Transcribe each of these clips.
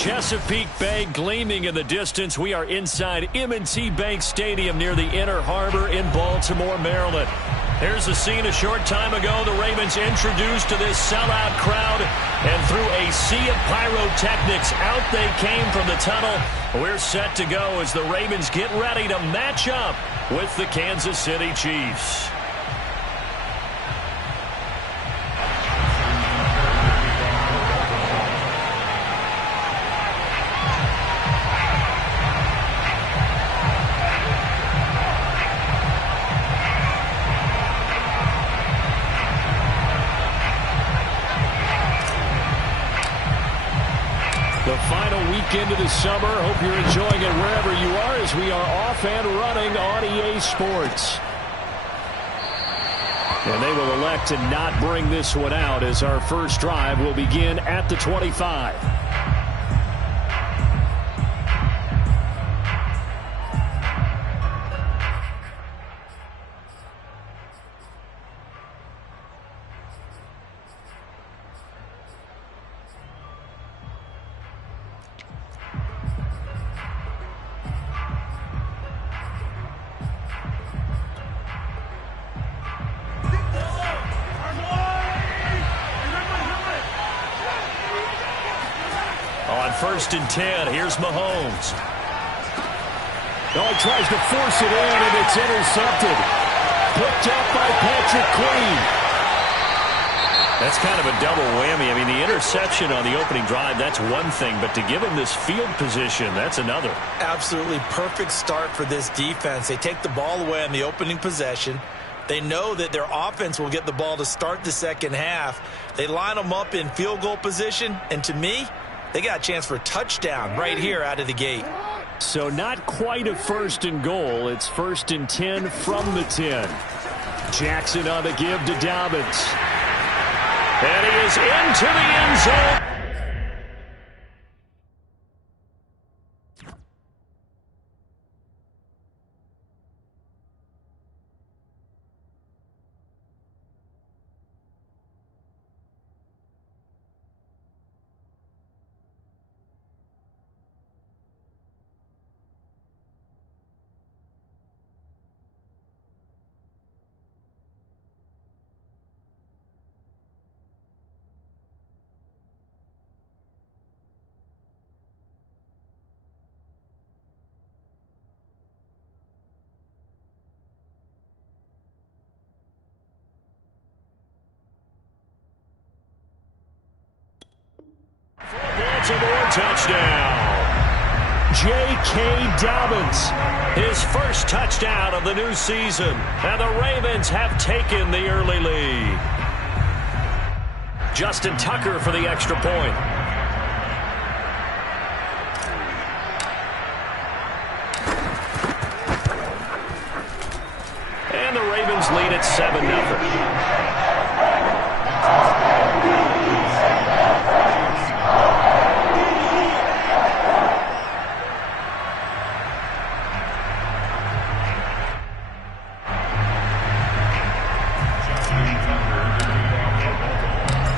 Chesapeake Bay gleaming in the distance. We are inside M&T Bank Stadium near the Inner Harbor in Baltimore, Maryland. Here's the scene a short time ago. The Ravens introduced to this sellout crowd, and through a sea of pyrotechnics, out they came from the tunnel. We're set to go as the Ravens get ready to match up with the Kansas City Chiefs. The final weekend of the summer. Hope you're enjoying it wherever you are as we are off and running on EA Sports. And they will elect to not bring this one out as our first drive will begin at the 25. On 1st and 10, here's Mahomes. Oh, he tries to force it in, and it's intercepted. Picked up by Patrick Queen. That's kind of a double whammy. I mean, the interception on the opening drive, that's one thing, but to give him this field position, that's another. Absolutely perfect start for this defense. They take the ball away on the opening possession. They know that their offense will get the ball to start the second half. They line them up in field goal position, and to me, they got a chance for a touchdown right here out of the gate. So not quite a 1st and goal. It's 1st and 10 from the 10. Jackson on the give to Dobbins. And he is into the end zone. Baltimore touchdown. J.K. Dobbins, his first touchdown of the new season. And the Ravens have taken the early lead. Justin Tucker for the extra point. And the Ravens lead at 7-0.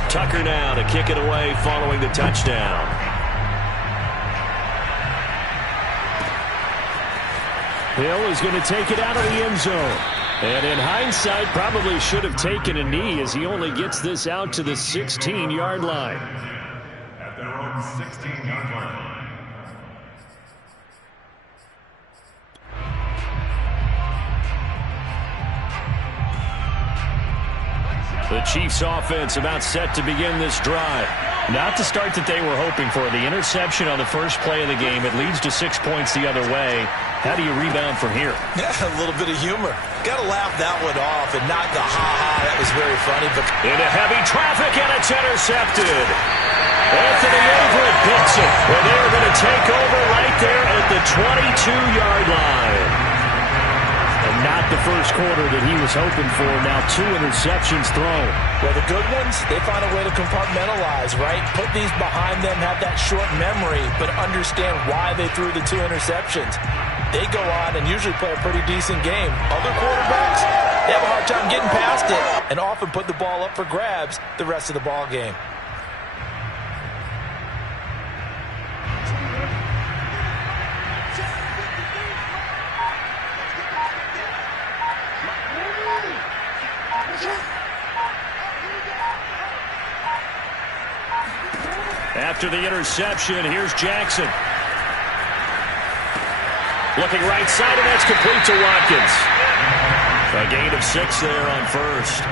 Tucker now to kick it away following the touchdown. Hill is going to take it out of the end zone. And in hindsight, probably should have taken a knee as he only gets this out to the 16-yard line. At their own 16-yard line. The Chiefs offense about set to begin this drive. Not the start that they were hoping for. The interception on the first play of the game. It leads to 6 points the other way. How do you rebound from here? Yeah, a little bit of humor. Got to laugh that one off and not the ha-ha. That was very funny. But into heavy traffic, and it's intercepted. Anthony Everett picks it. And they're going to take over right there at the 22-yard line. And not the first quarter that he was hoping for. Now 2 interceptions thrown. Well, the good ones, they find a way to compartmentalize, right? Put these behind them, have that short memory, but understand why they threw the 2 interceptions. They go on and usually play a pretty decent game. Other quarterbacks, they have a hard time getting past it and often put the ball up for grabs the rest of the ball game. After the interception, here's Jackson. Looking right side, and that's complete to Watkins. A gain of 6 there on first.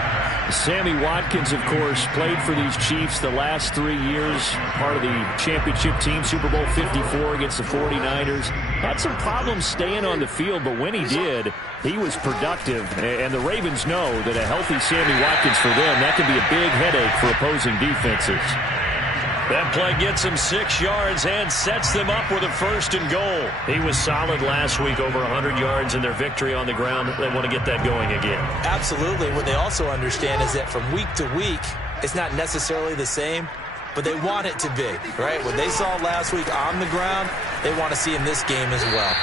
Sammy Watkins, of course, played for these Chiefs the last 3 years. Part of the championship team, Super Bowl 54 against the 49ers. Had some problems staying on the field, but when he did, he was productive. And the Ravens know that a healthy Sammy Watkins for them, that can be a big headache for opposing defenses. That play gets him 6 yards and sets them up with a 1st and goal. He was solid last week, over 100 yards in their victory on the ground. They want to get that going again. Absolutely. What they also understand is that from week to week, it's not necessarily the same, but they want it to be, right? What they saw last week on the ground, they want to see in this game as well.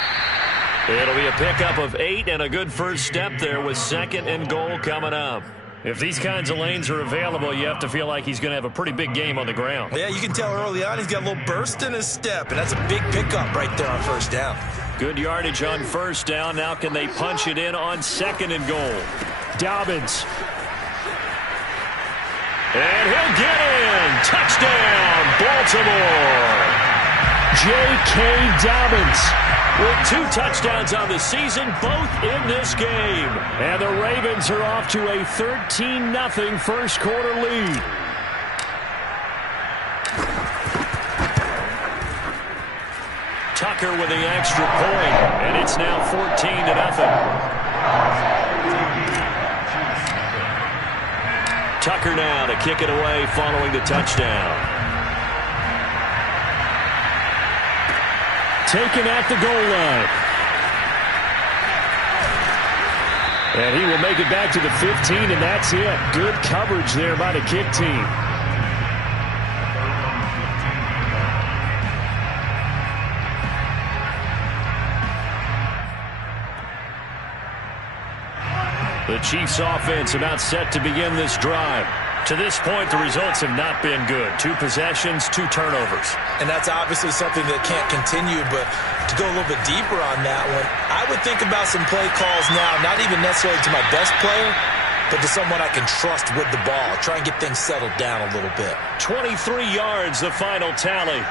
It'll be a pickup of 8 and a good first step there with 2nd and goal coming up. If these kinds of lanes are available, you have to feel like he's going to have a pretty big game on the ground. Yeah, you can tell early on he's got a little burst in his step, and that's a big pickup right there on 1st down. Good yardage on 1st down. Now can they punch it in on 2nd and goal? Dobbins. And he'll get in. Touchdown, Baltimore. J.K. Dobbins with 2 touchdowns on the season, both in this game. And the Ravens are off to a 13-0 first quarter lead. Tucker with the extra point, and it's now 14-0. Tucker now to kick it away following the touchdown. Taken at the goal line. And he will make it back to the 15, and that's it. Good coverage there by the kick team. The Chiefs offense about set to begin this drive. To this point, the results have not been good. 2 possessions, 2 turnovers. And that's obviously something that can't continue, but to go a little bit deeper on that one, I would think about some play calls now, not even necessarily to my best player, but to someone I can trust with the ball. Try and get things settled down a little bit. 23 yards, the final tally.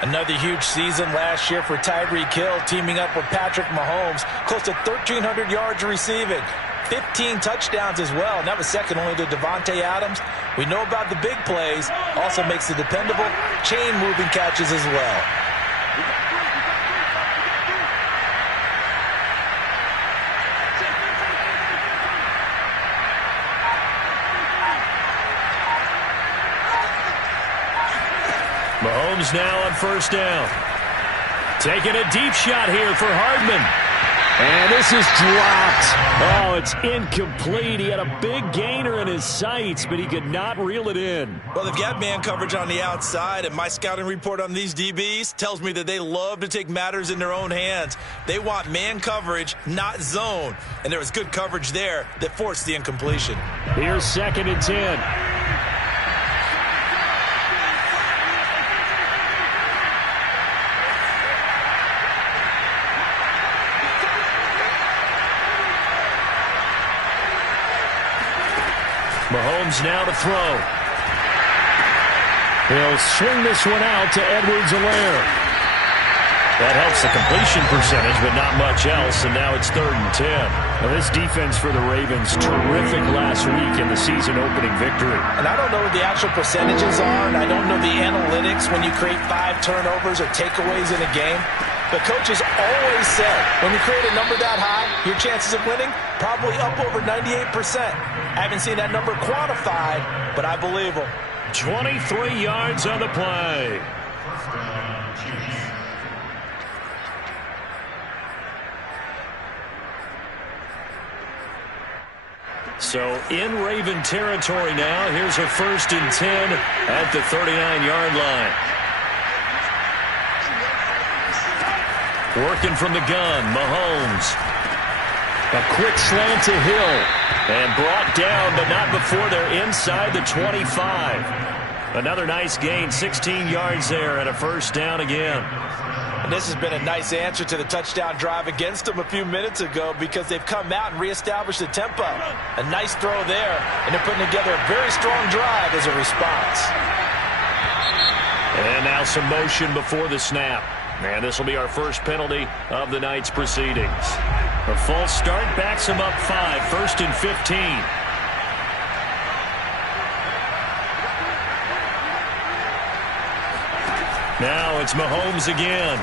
Another huge season last year for Tyreek Hill, teaming up with Patrick Mahomes. Close to 1,300 yards receiving. 15 touchdowns as well, and that was second only to Devontae Adams. We know about the big plays, also makes the dependable chain-moving catches as well. Mahomes now on 1st down. Taking a deep shot here for Hardman. And this is dropped. Oh, it's incomplete. He had a big gainer in his sights, but he could not reel it in. Well, they've got man coverage on the outside, and my scouting report on these DBs tells me that they love to take matters in their own hands. They want man coverage, not zone. And there was good coverage there that forced the incompletion. Here's 2nd and 10. Mahomes now to throw. He'll swing this one out to Edwards-Helaire. That helps the completion percentage, but not much else, and now it's 3rd and 10. Now, this defense for the Ravens, terrific last week in the season-opening victory. And I don't know what the actual percentages are, and I don't know the analytics when you create 5 turnovers or takeaways in a game. But coaches always said, when you create a number that high, your chances of winning probably up over 98%. I haven't seen that number quantified, but I believe them. 23 yards on the play. So in Raven territory now. Here's a 1st and 10 at the 39-yard line. Working from the gun, Mahomes. A quick slant to Hill. And brought down, but not before they're inside the 25. Another nice gain, 16 yards there, and a 1st down again. And this has been a nice answer to the touchdown drive against them a few minutes ago because they've come out and reestablished the tempo. A nice throw there, and they're putting together a very strong drive as a response. And now some motion before the snap. And this will be our first penalty of the night's proceedings. A false start backs him up 5, 1st and 15. Now it's Mahomes again.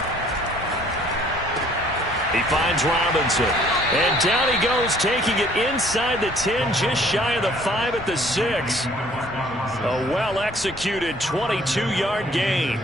He finds Robinson. And down he goes, taking it inside the 10, just shy of the 5 at the 6. A well-executed 22-yard gain.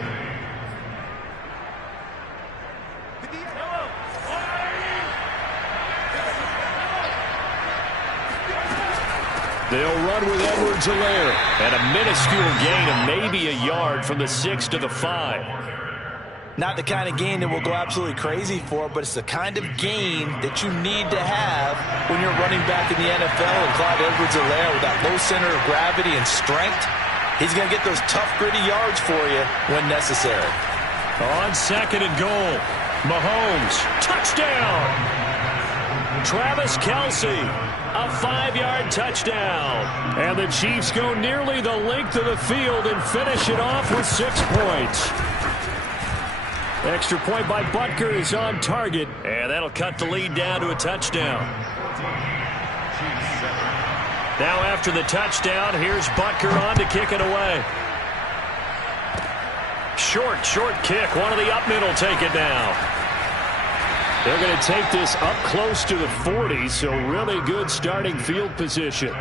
They'll run with Aair-Runn, and a minuscule gain of maybe a yard from the 6 to the 5. Not the kind of gain that we'll go absolutely crazy for, but it's the kind of gain that you need to have when you're running back in the NFL. And Clyde Edwards-Helaire, with that low center of gravity and strength, he's going to get those tough, gritty yards for you when necessary. On 2nd and goal, Mahomes, touchdown! Travis Kelce, a 5-yard touchdown. And the Chiefs go nearly the length of the field and finish it off with 6 points. Extra point by Butker is on target, and that'll cut the lead down to a touchdown. Now after the touchdown, here's Butker on to kick it away. Short kick. One of the up middle take it now. They're going to take this up close to the 40, so really good starting field position.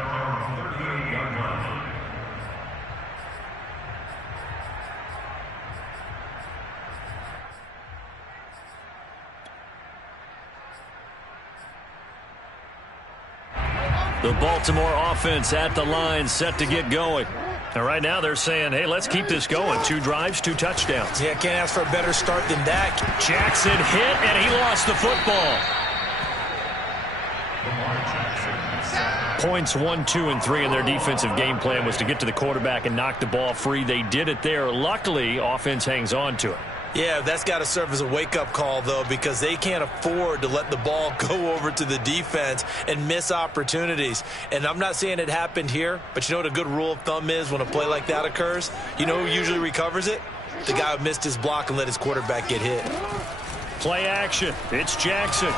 The Baltimore offense at the line, set to get going. And right now they're saying, hey, let's keep this going. 2 drives, 2 touchdowns. Yeah, can't ask for a better start than that. Jackson hit, and he lost the football. Points 1, 2, and 3 in their defensive game plan was to get to the quarterback and knock the ball free. They did it there. Luckily, offense hangs on to it. Yeah, that's got to serve as a wake-up call, though, because they can't afford to let the ball go over to the defense and miss opportunities. And I'm not saying it happened here, but you know what a good rule of thumb is when a play like that occurs? You know who usually recovers it? The guy who missed his block and let his quarterback get hit. Play action. It's Jackson.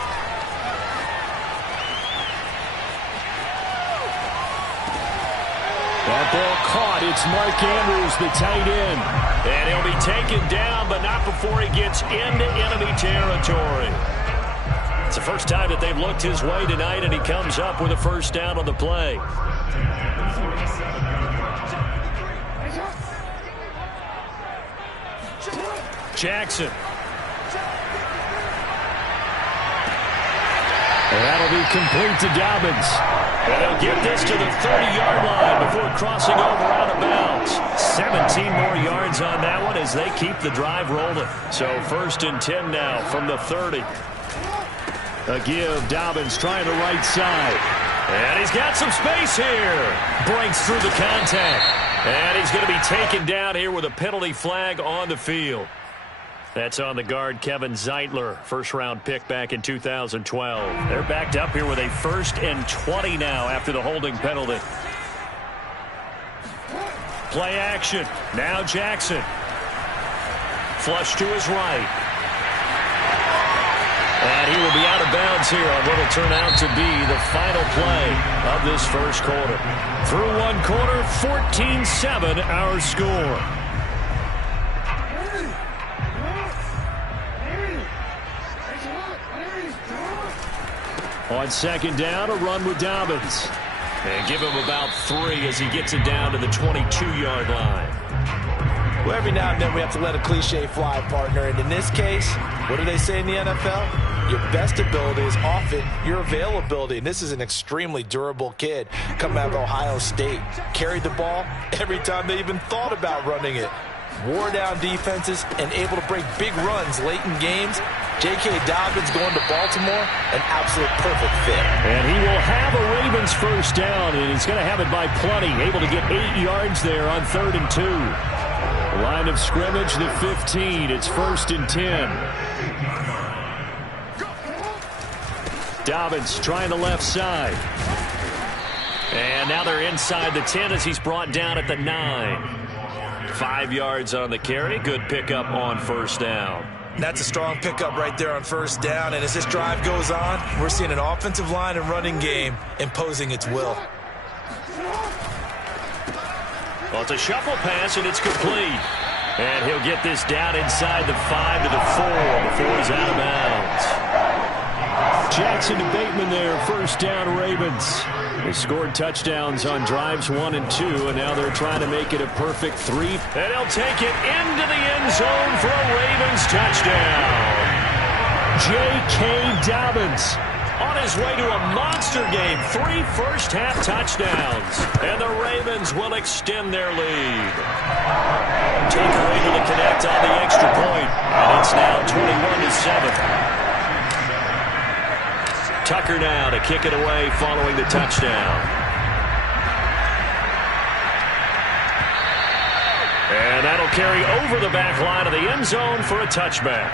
That ball caught. It's Mark Andrews, the tight end. And he'll be taken down, but not before he gets into enemy territory. It's the first time that they've looked his way tonight, and he comes up with a first down on the play. Jackson. And that'll be complete to Dobbins. And they'll get this to the 30-yard line before crossing over out of bounds. 17 more yards on that one as they keep the drive rolling. So 1st and 10 now from the 30. A give, Dobbins trying the right side. And he's got some space here. Breaks through the contact. And he's going to be taken down here with a penalty flag on the field. That's on the guard, Kevin Zeitler, first-round pick back in 2012. They're backed up here with a 1st and 20 now after the holding penalty. Play action. Now Jackson. Flush to his right. And he will be out of bounds here on what will turn out to be the final play of this first quarter. Through one quarter, 14-7 our score. On 2nd down, a run with Dobbins. And give him about 3 as he gets it down to the 22-yard line. Well, every now and then we have to let a cliche fly, partner. And in this case, what do they say in the NFL? Your best ability is often your availability. And this is an extremely durable kid coming out of Ohio State. Carried the ball every time they even thought about running it. Wore down defenses and able to break big runs late in games. J.K. Dobbins going to Baltimore, an absolute perfect fit. And he will have a Ravens first down, and he's going to have it by plenty. Able to get 8 yards there on 3rd and 2. Line of scrimmage, the 15. It's 1st and 10. Dobbins trying the left side. And now they're inside the 10 as he's brought down at the 9. 5 yards on the carry. Good pickup on 1st down. That's a strong pickup right there on 1st down. And as this drive goes on, we're seeing an offensive line and running game imposing its will. Well, it's a shuffle pass, and it's complete. And he'll get this down inside the 5 to the 4 before he's out of bounds. Jackson to Bateman there, 1st down Ravens. They scored touchdowns on drives 1 and 2, and now they're trying to make it a perfect 3. And he'll take it into the end zone for a Ravens touchdown. J.K. Dobbins on his way to a monster game. 3 first-half touchdowns. And the Ravens will extend their lead. Taker able to connect on the extra point. And it's now 21-7. Tucker now to kick it away following the touchdown. And that'll carry over the back line of the end zone for a touchback.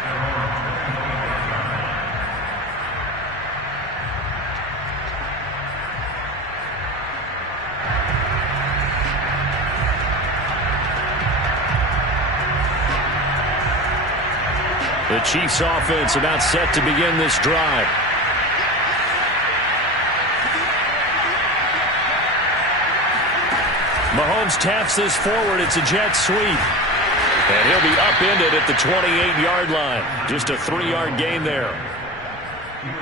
The Chiefs offense about set to begin this drive. Mahomes taps this forward. It's a jet sweep. And he'll be upended at the 28-yard line. Just a 3-yard gain there.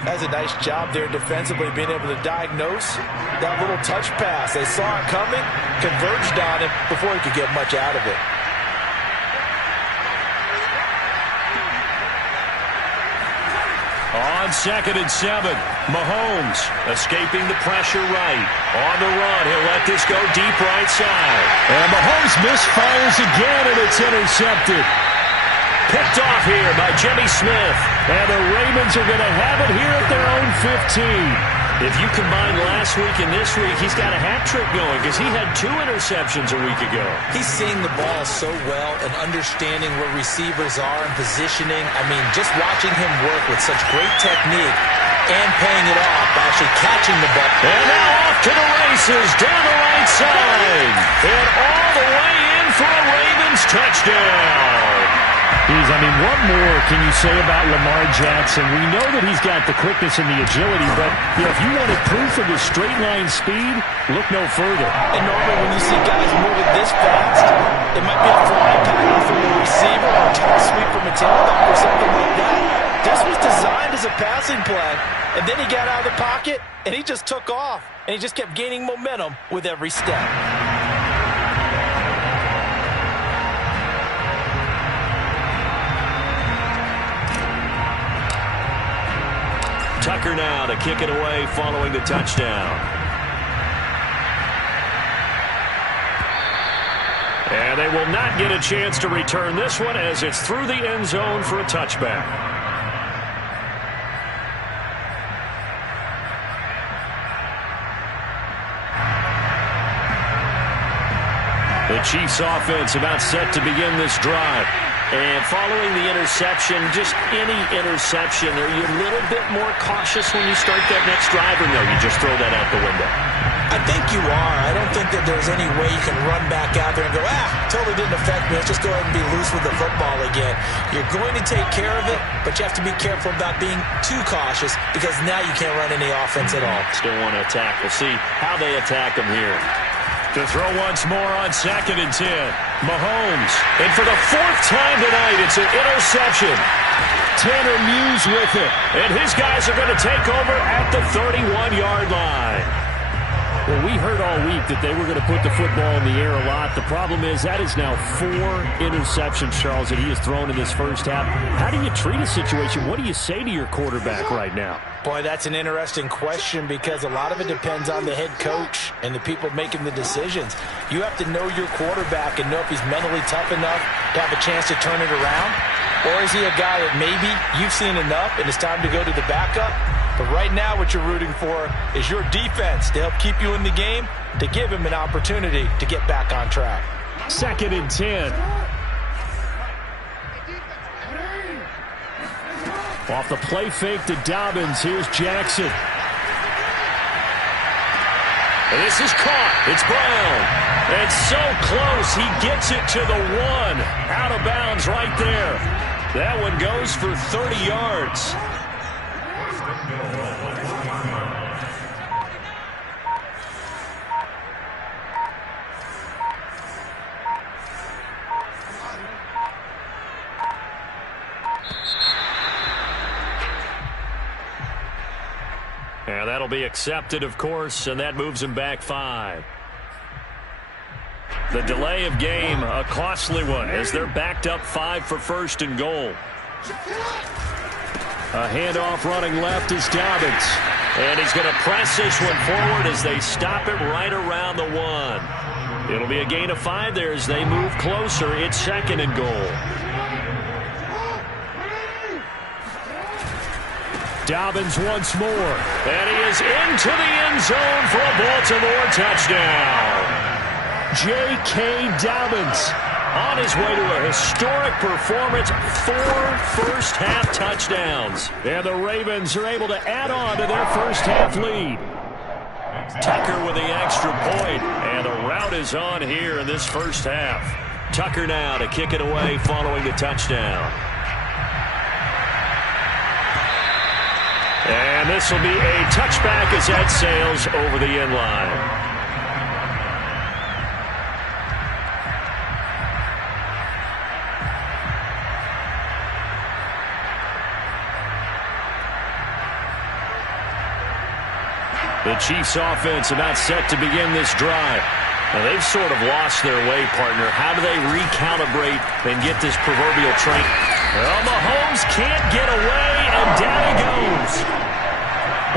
That's a nice job there defensively, being able to diagnose that little touch pass. They saw it coming, converged on it before he could get much out of it. On 2nd and 7, Mahomes escaping the pressure right. On the run, he'll let this go deep right side. And Mahomes misfires again, and it's intercepted. Picked off here by Jimmy Smith. And the Ravens are going to have it here at their own 15. If you combine last week and this week, he's got a hat trick going because he had 2 interceptions a week ago. He's seeing the ball so well and understanding where receivers are and positioning. I mean, just watching him work with such great technique and paying it off by actually catching the ball. And now off to the races down the right side. And all the way in for a Ravens touchdown. I mean, what more can you say about Lamar Jackson? We know that he's got the quickness and the agility, but if you wanted proof of his straight-line speed, look no further. And normally when you see guys moving this fast, it might be a flying pattern from a receiver or a toss sweep from a tailback or something like that. This was designed as a passing play, and then he got out of the pocket, and he just took off, and he just kept gaining momentum with every step. Tucker now to kick it away following the touchdown. And they will not get a chance to return this one as it's through the end zone for a touchback. The Chiefs offense about set to begin this drive. And following the interception, just any interception, are you a little bit more cautious when you start that next drive, or no, you just throw that out the window? I think you are. I don't think that there's any way you can run back out there and go, totally didn't affect me. Let's just go ahead and be loose with the football again. You're going to take care of it, but you have to be careful about being too cautious because now you can't run any offense at all. Still want to attack. We'll see how they attack them here. To throw once more on 2nd and 10. Mahomes. And for the 4th time tonight, it's an interception. Tanner Muse with it. And his guys are going to take over at the 31-yard line. Well, we heard all week that they were going to put the football in the air a lot. The problem is that is now 4 interceptions, Charles, that he has thrown in this first half. How do you treat a situation? What do you say to your quarterback right now? Boy, that's an interesting question because a lot of it depends on the head coach and the people making the decisions. You have to know your quarterback and know if he's mentally tough enough to have a chance to turn it around. Or is he a guy that maybe you've seen enough and it's time to go to the backup? But right now what you're rooting for is your defense to help keep you in the game, to give him an opportunity to get back on track. 2nd and 10. Off the play fake to Dobbins. Here's Jackson. And this is caught. It's Brown. It's so close. He gets it to the 1. Out of bounds right there. That one goes for 30 yards. And that'll be accepted, of course, and that moves him back 5. The delay of game, a costly one, as they're backed up 5 for first and goal. A handoff running left is Dobbins. And he's going to press this one forward as they stop him right around the 1. It'll be a gain of 5 there as they move closer. It's second and goal. Dobbins once more. And he is into the end zone for a Baltimore touchdown. J.K. Dobbins on his way to a historic performance, 4 first-half touchdowns. And the Ravens are able to add on to their first-half lead. Tucker with the extra point, and the route is on here in this first half. Tucker now to kick it away following the touchdown. And this will be a touchback as that sails over the end line. The Chiefs offense about set to begin this drive. Now they've sort of lost their way, partner. How do they recalibrate and get this proverbial train? Well, Mahomes can't get away, and down he goes.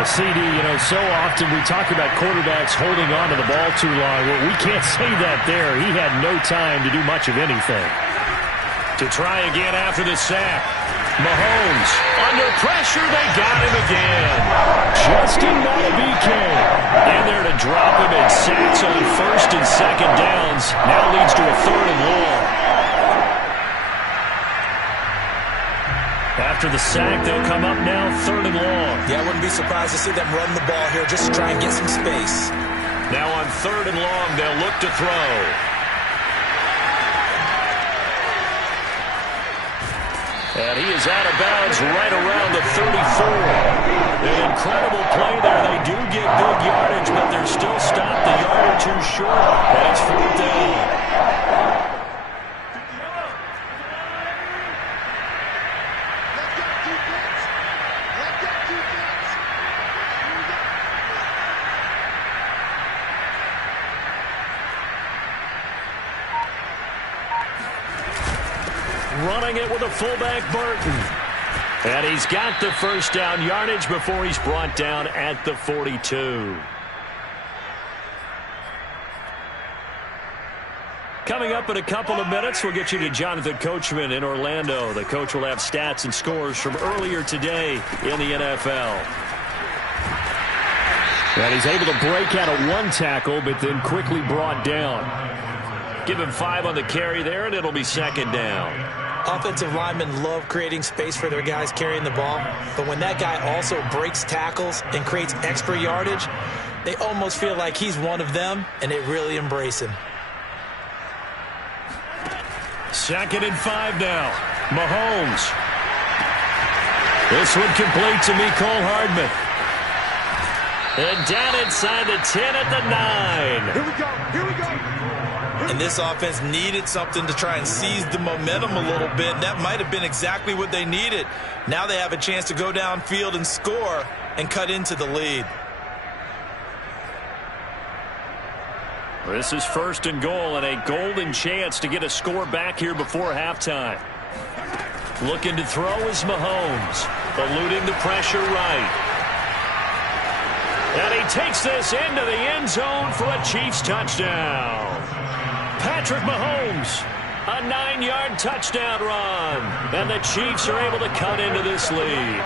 A CD, so often we talk about quarterbacks holding on to the ball too long. Well, we can't say that there. He had no time to do much of anything. To try again after the sack. Mahomes, under pressure, they got him again. Justin Madubuike in there to drop him, and sacks on first and second downs. Now leads to a third and long. After the sack, they'll come up now third and long. Yeah, I wouldn't be surprised to see them run the ball here just to try and get some space. Now on third and long, they'll look to throw. And he is out of bounds right around the 34. An incredible play there. They do get big yardage, but they're still stopped a yard or two short. And it's fourth down. Running it with a fullback, Burton. And he's got the first down yardage before he's brought down at the 42. Coming up in a couple of minutes, we'll get you to Jonathan Coachman in Orlando. The coach will have stats and scores from earlier today in the NFL. And he's able to break out of one tackle, but then quickly brought down. Give him 5 on the carry there, and it'll be second down. Offensive linemen love creating space for their guys carrying the ball, but when that guy also breaks tackles and creates extra yardage, they almost feel like he's one of them, and they really embrace him. Second and 5 now. Mahomes. This one complete to Mecole Hardman. And down inside the 10 at the 9. Here we go. And this offense needed something to try and seize the momentum a little bit. And that might have been exactly what they needed. Now they have a chance to go downfield and score and cut into the lead. This is first and goal, and a golden chance to get a score back here before halftime. Looking to throw is Mahomes, eluding the pressure right. And he takes this into the end zone for a Chiefs touchdown. Patrick Mahomes, a 9-yard touchdown run. And the Chiefs are able to cut into this lead.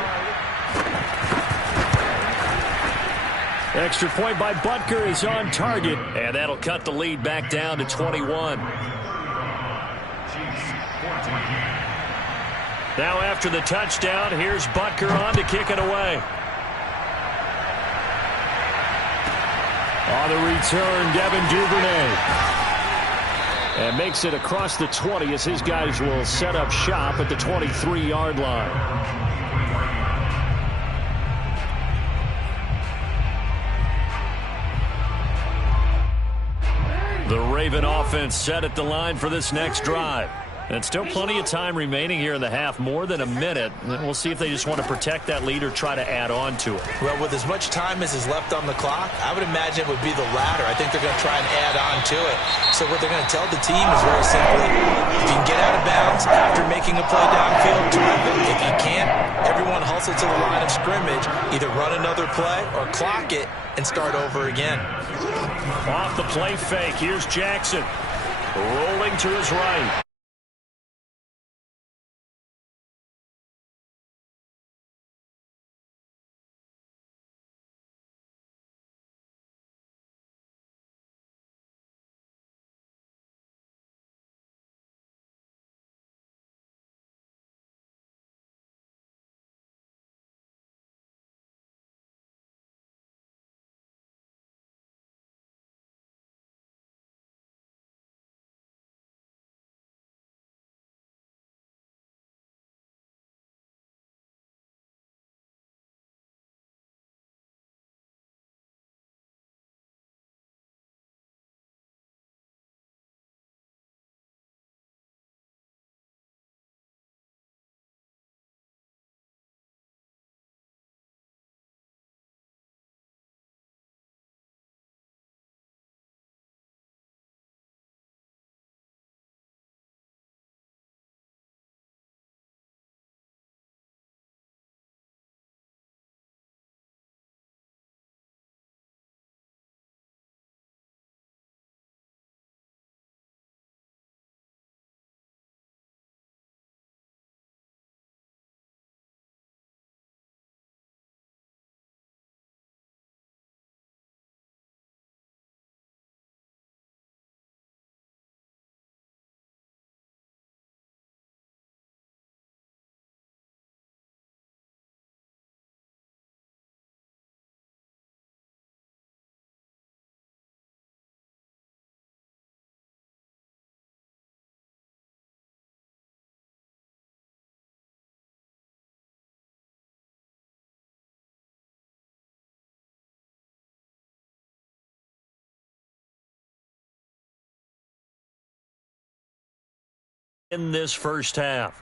Extra point by Butker is on target. And that'll cut the lead back down to 21. Now after the touchdown, here's Butker on to kick it away. On the return, Devin Duvernay. And makes it across the 20 as his guys will set up shop at the 23-yard line. The Raven offense set at the line for this next drive. And still plenty of time remaining here in the half, more than a minute. And we'll see if they just want to protect that lead or try to add on to it. Well, with as much time as is left on the clock, I would imagine it would be the latter. I think they're going to try and add on to it. So what they're going to tell the team is very simply, if you can get out of bounds after making a play downfield, terrific. If you can't, everyone hustle to the line of scrimmage, either run another play or clock it and start over again. Off the play fake, here's Jackson. Rolling to his right. In this first half.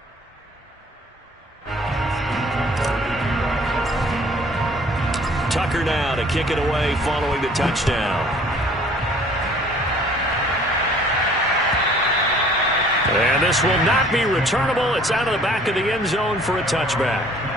Tucker now to kick it away following the touchdown. And this will not be returnable. It's out of the back of the end zone for a touchback.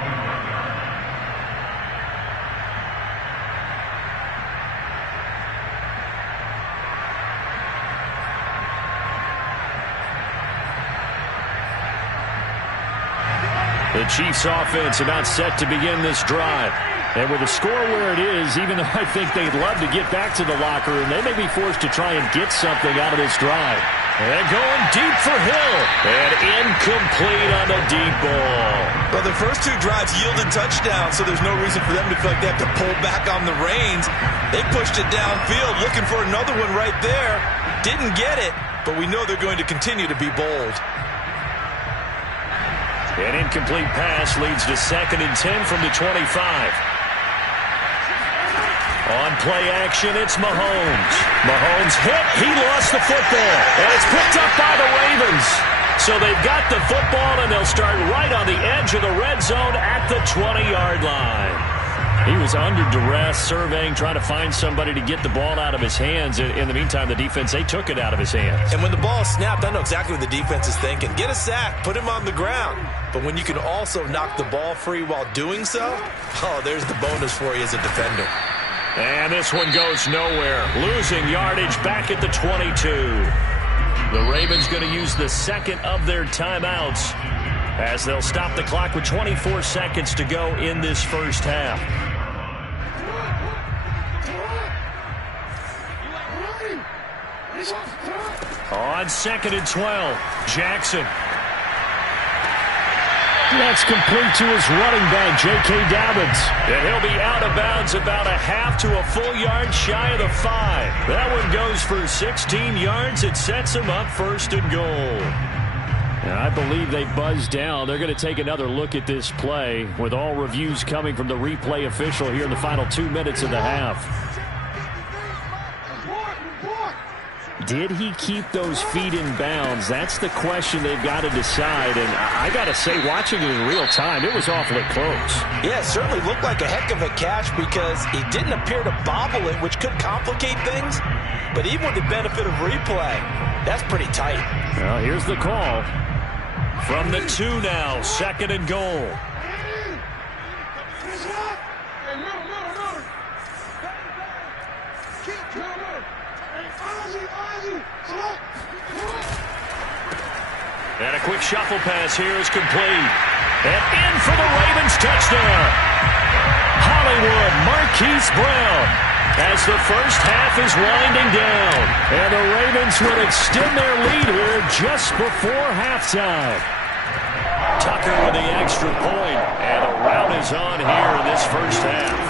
The Chiefs offense about set to begin this drive. And with the score where it is, even though I think they'd love to get back to the locker room, they may be forced to try and get something out of this drive. And going deep for Hill. And incomplete on the deep ball. Well, the first two drives yielded touchdowns, so there's no reason for them to feel like they have to pull back on the reins. They pushed it downfield, looking for another one right there. Didn't get it, but we know they're going to continue to be bold. An incomplete pass leads to 2nd and 10 from the 25. On play action, it's Mahomes. Mahomes hit. He lost the football. And it's picked up by the Ravens. So they've got the football, and they'll start right on the edge of the red zone at the 20-yard line. He was under duress, surveying, trying to find somebody to get the ball out of his hands. In the meantime, the defense, they took it out of his hands. And when the ball is snapped, I know exactly what the defense is thinking. Get a sack, put him on the ground. But when you can also knock the ball free while doing so, oh, there's the bonus for you as a defender. And this one goes nowhere. Losing yardage back at the 22. The Ravens going to use the second of their timeouts as they'll stop the clock with 24 seconds to go in this first half. On 2nd and 12, Jackson. That's complete to his running back, J.K. Dobbins. And he'll be out of bounds about a half to a full yard shy of the 5. That one goes for 16 yards. It sets him up 1st and goal. And I believe they buzzed down. They're going to take another look at this play with all reviews coming from the replay official here in the final 2 minutes of the half. Did he keep those feet in bounds? That's the question they've got to decide. And I got to say, watching it in real time, it was awfully close. Yeah, it certainly looked like a heck of a catch because he didn't appear to bobble it, which could complicate things. But even with the benefit of replay, that's pretty tight. Well, here's the call. From the 2 now, 2nd and goal. And a quick shuffle pass here is complete. And in for the Ravens touchdown. Hollywood Marquise Brown as the first half is winding down. And the Ravens will extend their lead here just before halftime. Tucker with the extra point. And a rout is on here in this first half.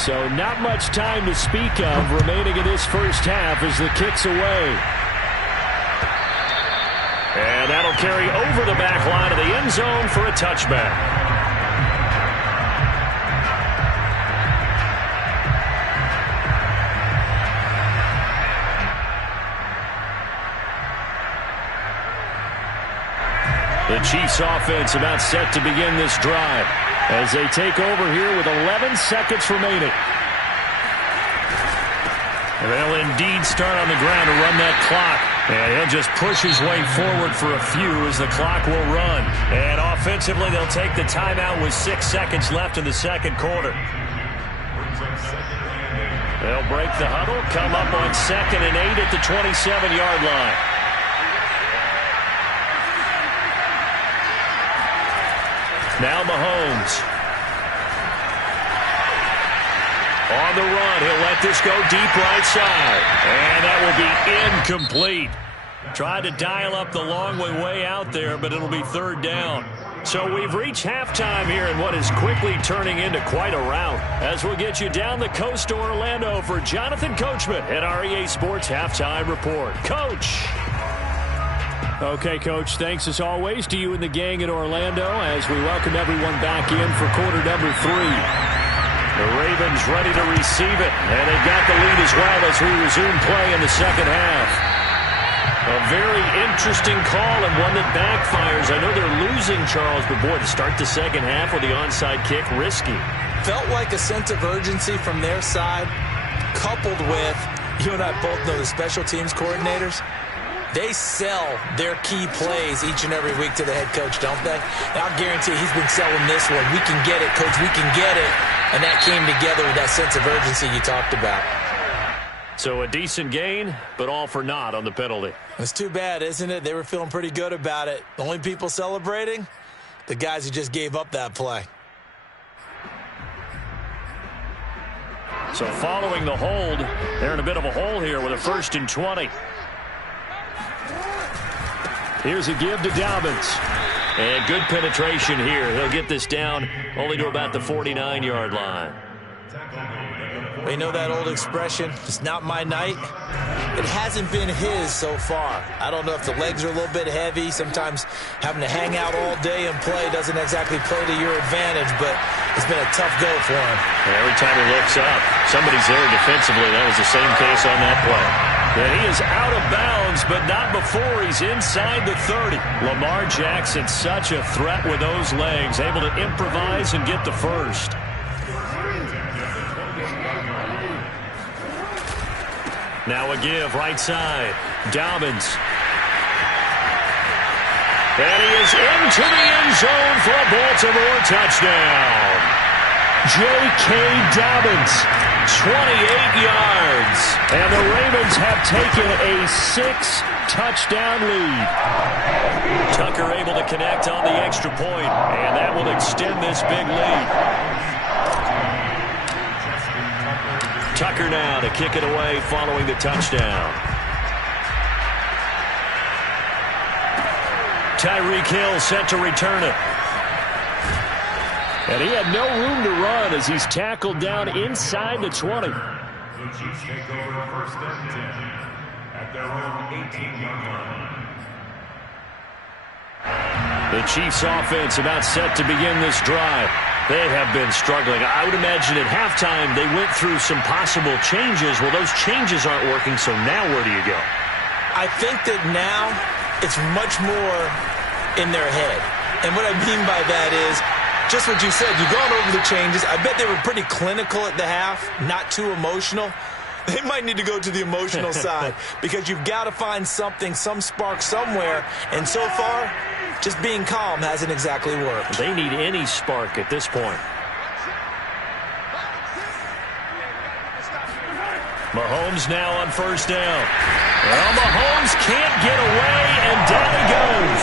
So not much time to speak of remaining in this first half as the kick's away. And that'll carry over the back line of the end zone for a touchback. The Chiefs offense about set to begin this drive as they take over here with 11 seconds remaining. And they'll indeed start on the ground to run that clock. And he'll just push his way forward for a few as the clock will run. And offensively, they'll take the timeout with 6 seconds left in the second quarter. They'll break the huddle, come up on 2nd and 8 at the 27-yard line. Now Mahomes. On the run, he'll let this go deep right side. And that will be incomplete. Tried to dial up the long way out there, but it'll be 3rd down. So we've reached halftime here in what is quickly turning into quite a rout. As we'll get you down the coast to Orlando for Jonathan Coachman at our EA Sports Halftime Report. Coach. Okay, Coach, thanks as always to you and the gang in Orlando as we welcome everyone back in for quarter number 3. The Ravens ready to receive it, and they've got the lead as well as we resume play in the second half. A very interesting call and one that backfires. I know they're losing, Charles, but boy, to start the second half with the onside kick, risky. Felt like a sense of urgency from their side, coupled with, you and I both know the special teams coordinators. They sell their key plays each and every week to the head coach, don't they? And I'll guarantee he's been selling this one. We can get it, Coach. We can get it. And that came together with that sense of urgency you talked about. So a decent gain, but all for naught on the penalty. It's too bad, isn't it? They were feeling pretty good about it. The only people celebrating, the guys who just gave up that play. So following the hold, they're in a bit of a hole here with a 1st and 20. Here's a give to Dobbins. And good penetration here. He'll get this down only to about the 49-yard line. We know that old expression, it's not my night. It hasn't been his so far. I don't know if the legs are a little bit heavy. Sometimes having to hang out all day and play doesn't exactly play to your advantage, but it's been a tough go for him. And every time he looks up, somebody's there defensively. That was the same case on that play. And he is out of bounds, but not before he's inside the 30. Lamar Jackson, such a threat with those legs, able to improvise and get the first. Now a give, right side. Dobbins. And he is into the end zone for a Baltimore touchdown. J.K. Dobbins. 28 yards. And the Ravens have taken a 6-touchdown lead. Tucker able to connect on the extra point, and that will extend this big lead. Tucker now to kick it away following the touchdown. Tyreek Hill set to return it. And he had no room to run as he's tackled down inside the 20. The Chiefs take over first and 10 at their own 18-yard line. The Chiefs offense about set to begin this drive. They have been struggling. I would imagine at halftime they went through some possible changes. Well, those changes aren't working, so now where do you go? I think that now it's much more in their head. And what I mean by that is just what you said. You've gone over the changes. I bet they were pretty clinical at the half, not too emotional. They might need to go to the emotional side because you've got to find something, some spark somewhere. And so far, just being calm hasn't exactly worked. They need any spark at this point. Mahomes now on first down. Well, Mahomes can't get away, and down he goes.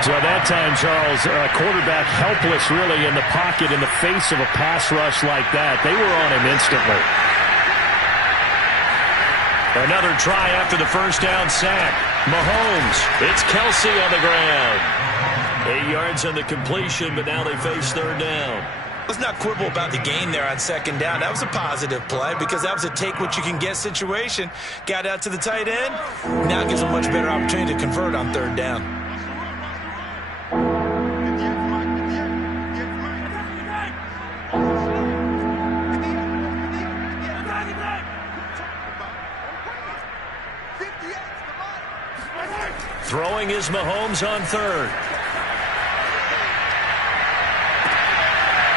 So that time, Charles, quarterback helpless really in the pocket in the face of a pass rush like that. They were on him instantly. Another try after the first down sack. Mahomes, it's Kelsey on the ground. 8 yards on the completion, but now they face third down. Let's not quibble about the gain there on second down. That was a positive play because that was a take-what-you-can-get situation. Got out to the tight end. Now gives a much better opportunity to convert on third down. Throwing is Mahomes on third.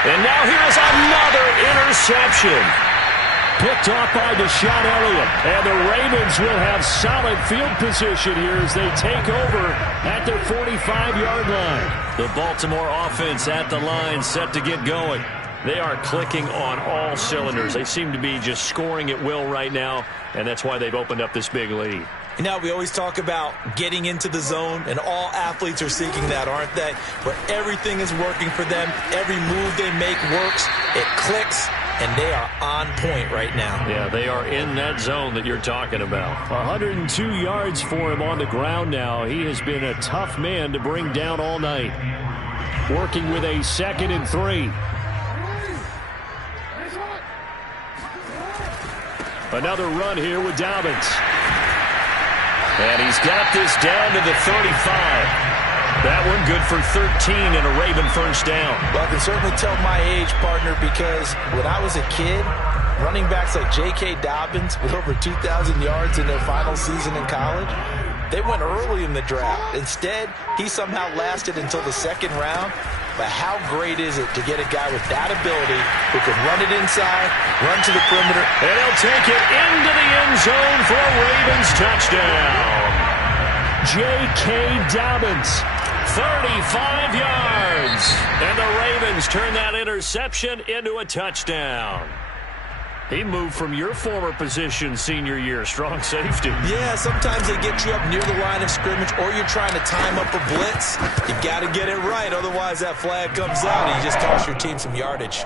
And now here's another interception. Picked off by Deshaun Elliott. And the Ravens will have solid field position here as they take over at their 45-yard line. The Baltimore offense at the line set to get going. They are clicking on all cylinders. They seem to be just scoring at will right now, and that's why they've opened up this big lead. You know, we always talk about getting into the zone, and all athletes are seeking that, aren't they? Where everything is working for them, every move they make works, it clicks, and they are on point right now. Yeah, they are in that zone that you're talking about. 102 yards for him on the ground now. He has been a tough man to bring down all night. Working with a 2nd and 3. Another run here with Dobbins. And he's got this down to the 35. That one good for 13 and a Raven first down. Well, I can certainly tell my age, partner, because when I was a kid, running backs like J.K. Dobbins with over 2,000 yards in their final season in college, they went early in the draft. Instead, he somehow lasted until the second round. But how great is it to get a guy with that ability who can run it inside, run to the perimeter. And he'll take it into the end zone for a Ravens touchdown. J.K. Dobbins. 35 yards. And the Ravens turn that interception into a touchdown. He moved from your former position senior year, strong safety. Yeah, sometimes they get you up near the line of scrimmage or you're trying to time up a blitz. You got to get it right, otherwise that flag comes out and you just cost your team some yardage.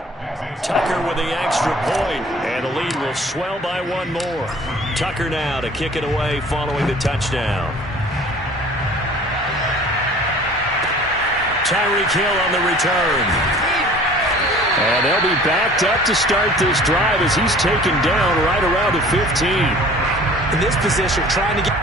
Tucker with the extra point, and the lead will swell by one more. Tucker now to kick it away following the touchdown. Tyreek Hill on the return. And they'll be backed up to start this drive as he's taken down right around the 15. In this position, trying to get...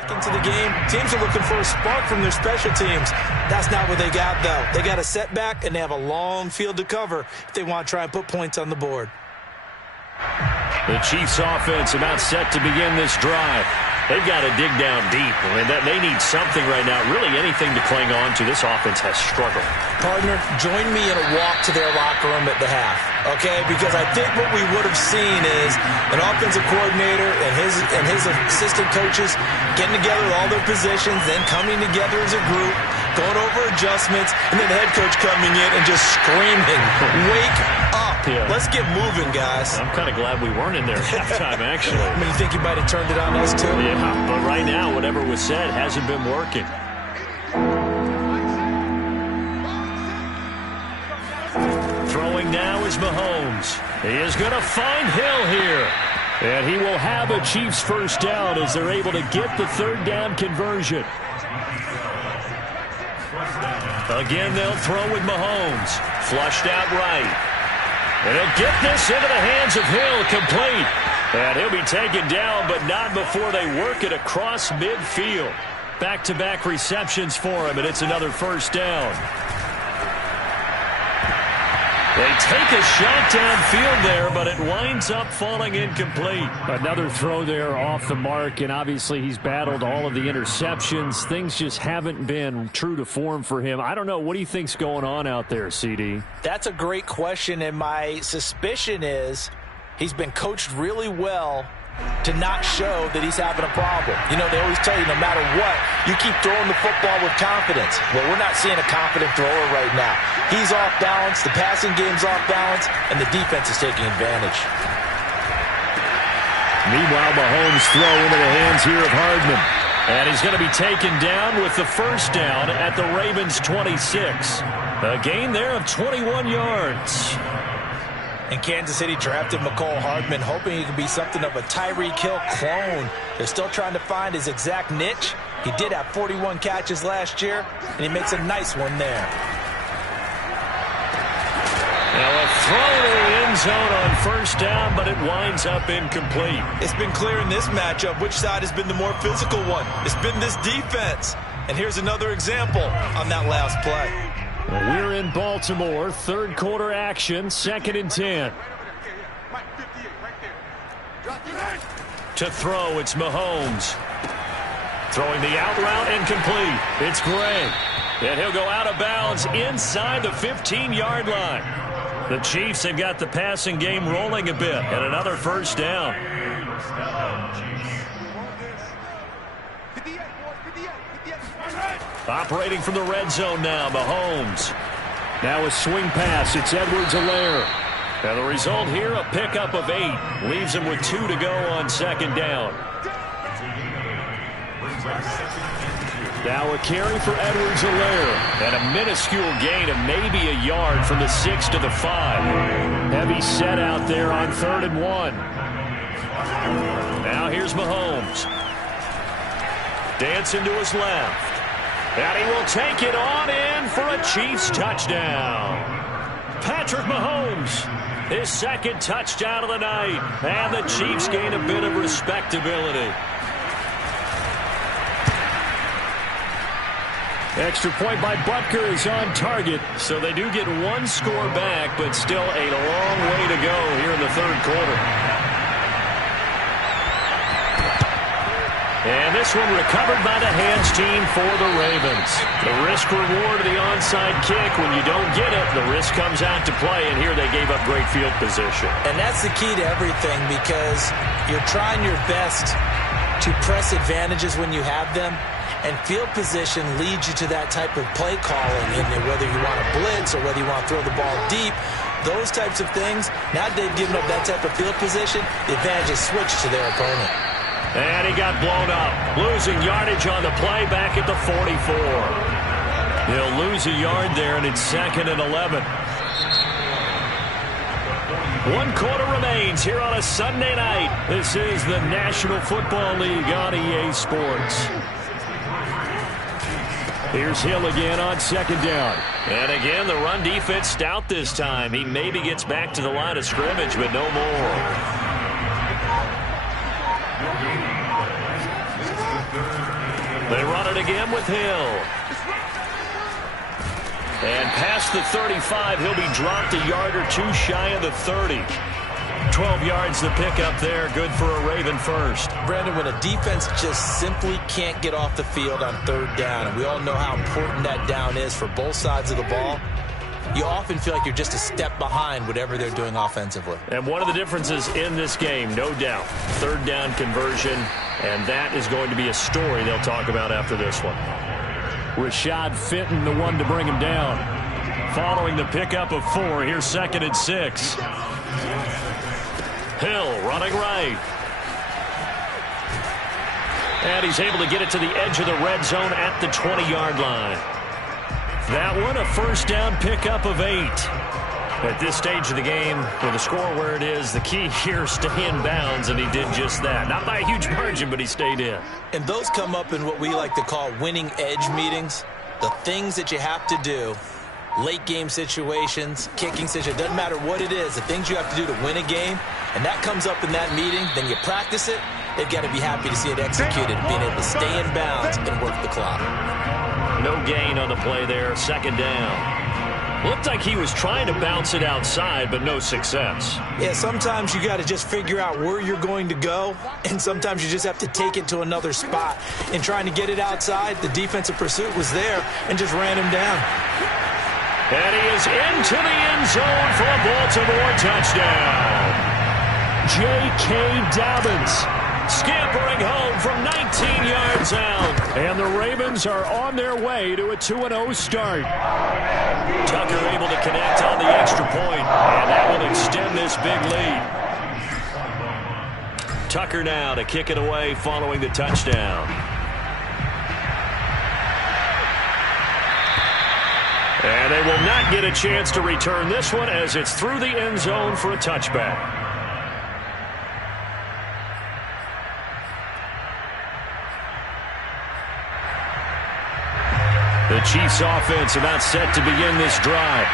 back into the game. Teams are looking for a spark from their special teams. That's not what they got, though. They got a setback, and they have a long field to cover if they want to try and put points on the board. The Chiefs offense about set to begin this drive. They've got to dig down deep. I mean, they need something right now, really anything to cling on to. This offense has struggled. Partner, join me in a walk to their locker room at the half, okay? Because I think what we would have seen is an offensive coordinator and his assistant coaches getting together with all their positions, then coming together as a group, going over adjustments, and then the head coach coming in and just screaming, wake up. Yeah. Let's get moving, guys. I'm kind of glad we weren't in there at halftime, actually. I mean, you think you might have turned it on us, too? Yeah, but right now, whatever was said hasn't been working. Throwing now is Mahomes. He is going to find Hill here. And he will have a Chiefs first down as they're able to get the third down conversion. Again, they'll throw with Mahomes. Flushed out right. And he'll get this into the hands of Hill, complete. And he'll be taken down, but not before they work it across midfield. Back-to-back receptions for him, and it's another first down. They take a shot downfield there, but it winds up falling incomplete. Another throw there off the mark, and obviously he's battled all of the interceptions. Things just haven't been true to form for him. I don't know. What do you think's going on out there, CD? That's a great question, and my suspicion is he's been coached really well to not show that he's having a problem. You know, they always tell you no matter what, you keep throwing the football with confidence. Well, we're not seeing a confident thrower right now. He's off balance, the passing game's off balance, and the defense is taking advantage. Meanwhile, Mahomes throw into the hands here of Hardman. And he's going to be taken down with the first down at the Ravens' 26. A gain there of 21 yards. And Kansas City drafted McCole Hardman, hoping he could be something of a Tyreek Hill clone. They're still trying to find his exact niche. He did have 41 catches last year, and he makes a nice one there. Now a throw to the end zone on first down, but it winds up incomplete. It's been clear in this matchup which side has been the more physical one. It's been this defense. And here's another example on that last play. We're in Baltimore, third quarter action, 2nd and 10. To throw, it's Mahomes. Throwing the out route incomplete. It's Gray. And he'll go out of bounds inside the 15-yard line. The Chiefs have got the passing game rolling a bit, and another first down. Operating from the red zone now, Mahomes. Now a swing pass. It's Edwards-Helaire. And the result here, a pickup of 8. Leaves him with 2 to go on second down. Now a carry for Edwards-Helaire. And a minuscule gain of maybe a yard from the 6 to the 5. Heavy set out there on 3rd and 1. Now here's Mahomes. Dancing to his left. And he will take it on in for a Chiefs touchdown. Patrick Mahomes, his second touchdown of the night. And the Chiefs gain a bit of respectability. Extra point by Butker is on target. So they do get one score back, but still a long way to go here in the third quarter. And this one recovered by the hands team for the Ravens. The risk reward of the onside kick. When you don't get it, the risk comes out to play, and here they gave up great field position. And that's the key to everything, because you're trying your best to press advantages when you have them, and field position leads you to that type of play calling, and whether you want to blitz or whether you want to throw the ball deep, those types of things. Now that they've given up that type of field position, the advantage is switched to their opponent. And he got blown up, losing yardage on the play back at the 44. He'll lose a yard there, and it's 2nd and 11. 1 quarter remains here on a Sunday night. This is the National Football League on EA Sports. Here's Hill again on 2nd down. And again, the run defense stout this time. He maybe gets back to the line of scrimmage, but no more. They run it again with Hill. And past the 35, he'll be dropped a yard or 2 shy of the 30. 12 yards the pickup there. Good for a Raven first. Brandon, when a defense just simply can't get off the field on 3rd down, and we all know how important that down is for both sides of the ball, you often feel like you're just a step behind whatever they're doing offensively. And one of the differences in this game, no doubt, 3rd down conversion, and that is going to be a story they'll talk about after this one. Rashad Fenton, the one to bring him down. Following the pickup of 4, here's 2nd and 6. Hill running right. And he's able to get it to the edge of the red zone at the 20-yard line. That one, a first down pickup of 8. At this stage of the game, with the score where it is, the key here is stay in bounds, and he did just that. Not by a huge margin, but he stayed in. And those come up in what we like to call winning edge meetings. The things that you have to do, late game situations, kicking situations, doesn't matter what it is, the things you have to do to win a game, and that comes up in that meeting, then you practice it, they've got to be happy to see it executed, being able to stay in bounds and work the clock. No gain on the play there, 2nd down. Looked like he was trying to bounce it outside, but no success. Yeah, sometimes you got to just figure out where you're going to go, and sometimes you just have to take it to another spot. In trying to get it outside, the defensive pursuit was there and just ran him down. And he is into the end zone for a Baltimore touchdown. J.K. Dobbins scampering home from 19 yards out. And the Ravens are on their way to a 2-0 start. Tucker able to connect on the extra point, and that will extend this big lead. Tucker now to kick it away following the touchdown. And they will not get a chance to return this one as it's through the end zone for a touchback. The Chiefs offense about set to begin this drive.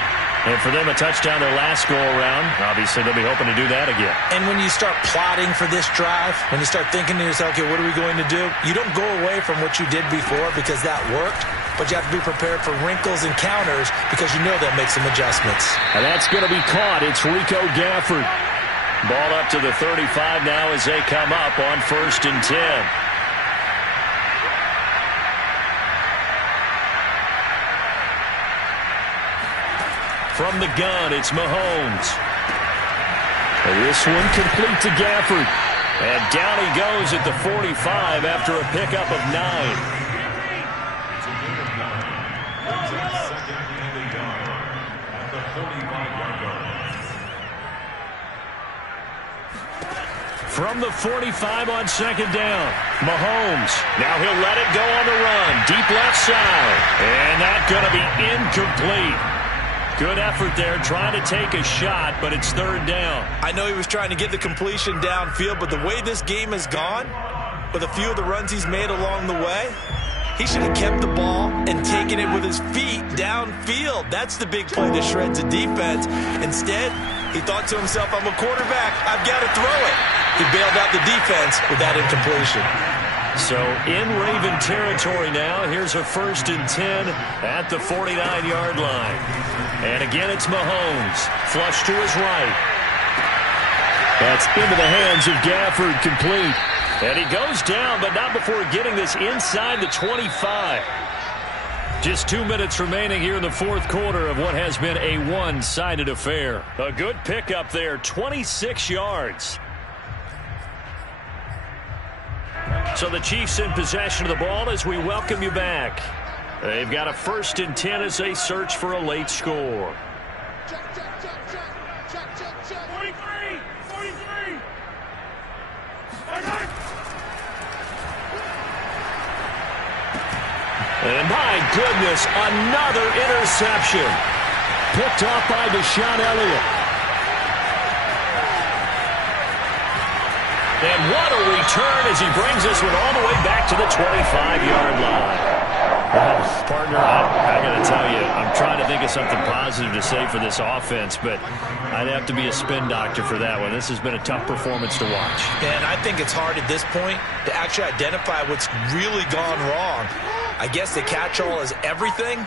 And for them, a touchdown their last go-around. Obviously, they'll be hoping to do that again. And when you start plotting for this drive, when you start thinking to yourself, okay, what are we going to do? You don't go away from what you did before because that worked, but you have to be prepared for wrinkles and counters because you know they'll make some adjustments. And that's going to be caught. It's Rico Gafford. Ball up to the 35 now as they come up on 1st and 10. From the gun, it's Mahomes. And this one complete to Gafford. And down he goes at the 45 after a pickup of 9. From the 45 on 2nd down, Mahomes. Now he'll let it go on the run. Deep left side. And that's going to be incomplete. Good effort there, trying to take a shot, but it's 3rd down. I know he was trying to get the completion downfield, but the way this game has gone, with a few of the runs he's made along the way, he should have kept the ball and taken it with his feet downfield. That's the big play that shreds the defense. Instead, he thought to himself, I'm a quarterback, I've got to throw it. He bailed out the defense with that incompletion. So in Raven territory now, here's a 1st and 10 at the 49-yard line. And again, it's Mahomes. Flush to his right. That's into the hands of Gafford, complete. And he goes down, but not before getting this inside the 25. Just 2 minutes remaining here in the 4th quarter of what has been a one-sided affair. A good pickup there, 26 yards. So the Chiefs in possession of the ball as we welcome you back. They've got a 1st and 10 as they search for a late score. And my goodness, another interception. Picked off by Deshaun Elliott. And what a return as he brings this one all the way back to the 25-yard line. Well, partner, I got to tell you, I'm trying to think of something positive to say for this offense, but I'd have to be a spin doctor for that one. This has been a tough performance to watch. And I think it's hard at this point to actually identify what's really gone wrong. I guess the catch-all is everything.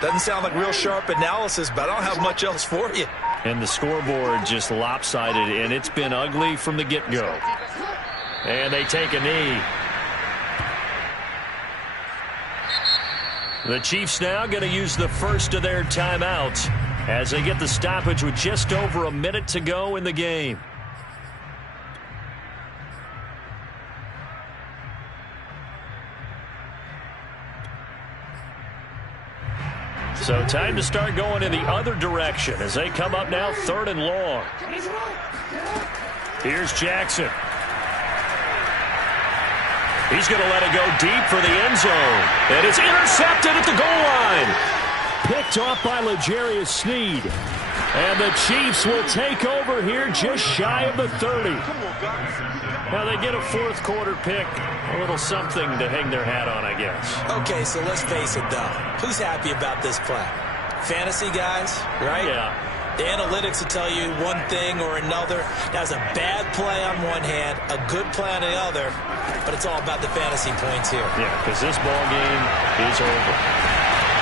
Doesn't sound like real sharp analysis, but I don't have much else for you. And the scoreboard just lopsided, and it's been ugly from the get-go. And they take a knee. The Chiefs now going to use the first of their timeouts as they get the stoppage with just over a minute to go in the game. So time to start going in the other direction as they come up now 3rd and long. Here's Jackson. He's going to let it go deep for the end zone. And it's intercepted at the goal line. Picked off by L'Jarius Sneed. And the Chiefs will take over here just shy of the 30. Now they get a 4th quarter pick. A little something to hang their hat on, I guess. Okay, so let's face it, though. Who's happy about this play? Fantasy guys, right? Yeah. The analytics will tell you one thing or another. That's a bad play on one hand, a good play on the other, but it's all about the fantasy points here. Yeah, because this ball game is over.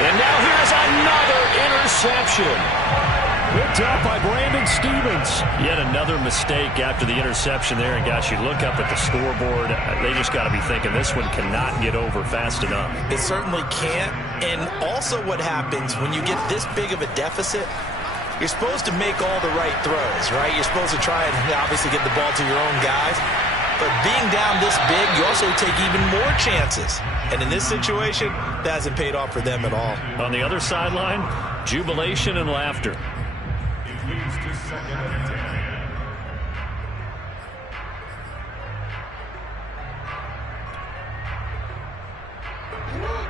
And now here's another interception. Picked up by Brandon Stevens. Yet another mistake after the interception there. And, gosh, you look up at the scoreboard. They just got to be thinking this one cannot get over fast enough. It certainly can't. And also what happens when you get this big of a deficit, you're supposed to make all the right throws, right? You're supposed to try and obviously get the ball to your own guys. But being down this big, you also take even more chances. And in this situation, that hasn't paid off for them at all. On the other sideline, jubilation and laughter. It leads to 2nd and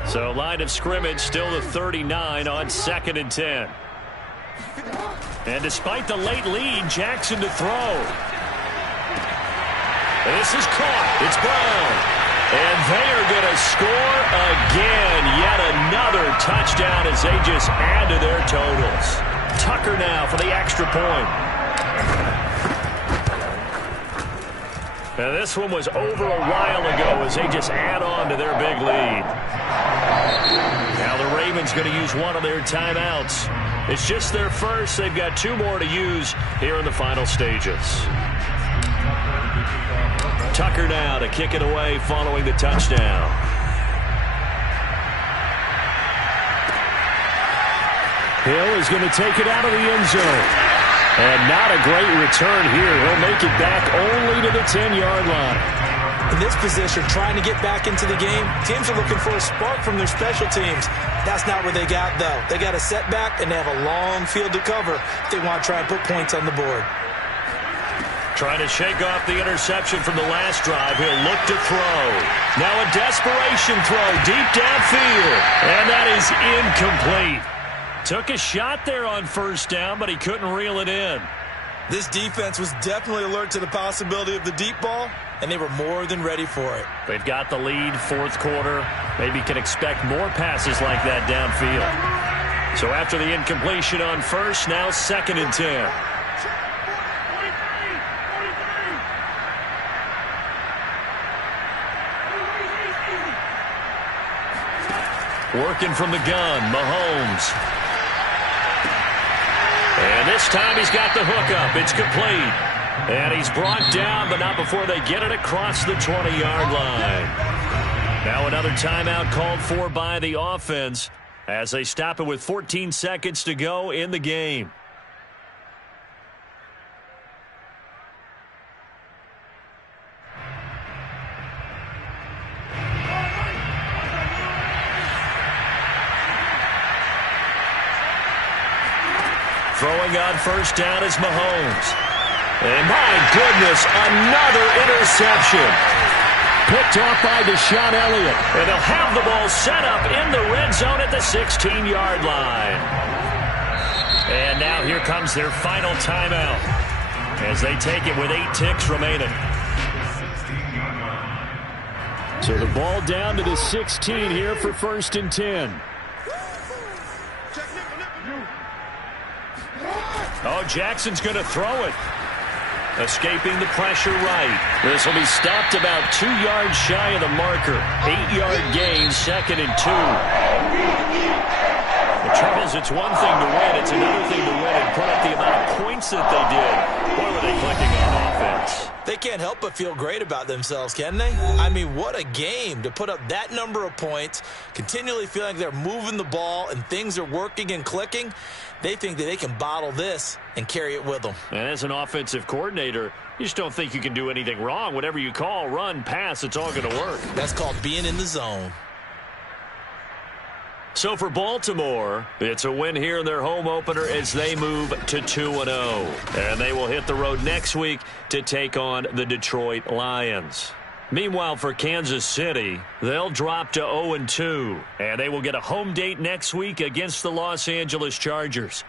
10. So line of scrimmage still the 39 on 2nd and 10. And despite the late lead, Jackson to throw. This is caught. It's Brown. And they are going to score again. Yet another touchdown as they just add to their totals. Tucker now for the extra point. Now this one was over a while ago as they just add on to their big lead. Now the Ravens going to use one of their timeouts. It's just their first. They've got 2 more to use here in the final stages. Tucker now to kick it away following the touchdown. Hill is going to take it out of the end zone. And not a great return here. He'll make it back only to the 10-yard line. In this position, trying to get back into the game, teams are looking for a spark from their special teams. That's not what they got, though. They got a setback, and they have a long field to cover if they want to try and put points on the board. Trying to shake off the interception from the last drive. He'll look to throw. Now a desperation throw deep downfield. And that is incomplete. Took a shot there on 1st down, but he couldn't reel it in. This defense was definitely alert to the possibility of the deep ball, and they were more than ready for it. They've got the lead, 4th quarter. Maybe can expect more passes like that downfield. So after the incompletion on 1st, now 2nd and 10. Working from the gun, Mahomes. And this time he's got the hook up. It's complete. And he's brought down, but not before they get it across the 20-yard line. Now another timeout called for by the offense as they stop it with 14 seconds to go in the game. Throwing on 1st down is Mahomes. And my goodness, another interception. Picked off by Deshaun Elliott. And they'll have the ball set up in the red zone at the 16-yard line. And now here comes their final timeout as they take it with 8 ticks remaining. So the ball down to the 16 here for 1st and 10. Oh, Jackson's going to throw it. Escaping the pressure right. This will be stopped about 2 yards shy of the marker. 8-yard gain, 2nd and 2. The trouble is it's one thing to win. It's another thing to win and put up the amount of points that they did. Boy, were they clicking on offense. They can't help but feel great about themselves, can they? I mean, what a game to put up that number of points, continually feeling like they're moving the ball and things are working and clicking. They think that they can bottle this and carry it with them. And as an offensive coordinator, you just don't think you can do anything wrong. Whatever you call, run, pass, it's all going to work. That's called being in the zone. So for Baltimore, it's a win here in their home opener as they move to 2-0. And they will hit the road next week to take on the Detroit Lions. Meanwhile, for Kansas City, they'll drop to 0-2. And they will get a home date next week against the Los Angeles Chargers.